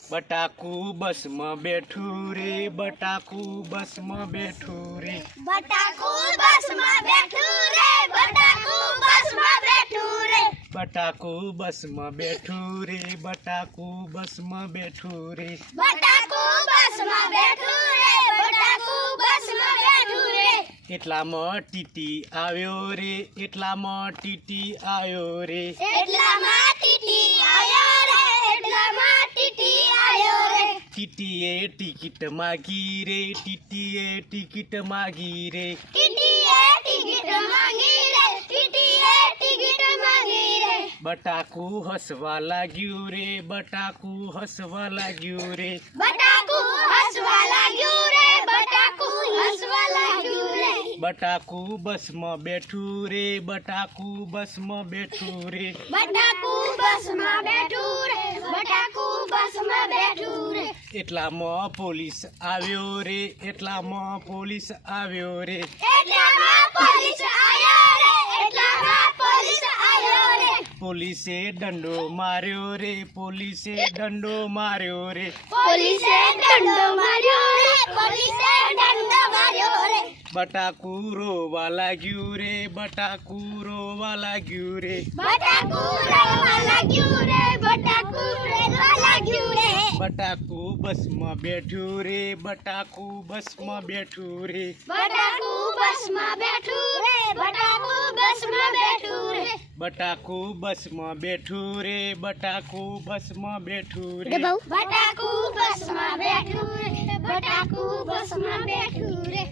बटाकू बस में बैठू रे, बटाकू बस में बैठू रे, बटाकू बस में बैठू रे, बटाकू बस में बैठू रे, बटाकू बस में बैठू रे, बटाकू बस में बैठू रे, बटाकू बस में बैठू रे, बटाकू बस में बैठू रे। એટલામાં ટીટી આવ્યો રે, એટલામાં ટીટી આવ્યો રે, એટલામાં ટીટી આયો રે, એટલામાં ટીટી આયો રે, ટીટીએ ટિકિટ માગી રે, ટીટીએ ટિકિટ માગી રે, ટીટીએ ટિકિટ માંગી રે, ટીટીએ ટિકિટ માંગી રે, બટાકુ હસવા લાગ્યું રે, બટાકુ હસવા લાગ્યું રે, બટાકુ હસવા લાગ્યું રે, બટાકુ હસવા લાગ્યું રે, બટાકુ બસમાં બેઠું રે, બટાકુ બસમાં બેઠું રે, બટાકુ બસમાં બેઠું રે, બટાકુ બસમાં બેઠું રે, એટલામાં પોલીસ આવ્યો રે, એટલામાં પોલીસ આવ્યો રે, એટલામાં પોલીસ આયો રે, એટલામાં પોલીસ આયો રે, પોલીસે દંડો માર્યો રે, પોલીસે દંડો માર્યો રે, પોલીસે દંડો માર્યો રે, પોલીસે દંડો માર્યો રે, બટાકુ રોવા લાગ્યું રે, બટાકુ રોવા લાગ્યું રે, બટાકુ રડવા લાગ્યું રે, બટાકુ રડવા લાગ્યું રે, બટાકુ બસમાં બેઠું રે, બટાકુ બસમાં બેઠું રે, બટાકુ બસમાં બેઠું રે, બટાકુ બસમાં બેઠું રે, બટાકુ બસમાં બેઠું રે, બટાકુ બસમાં બેઠું રે, બટાકુ બસમાં બેઠું રે, બટાકુ બસમાં બેઠું રે.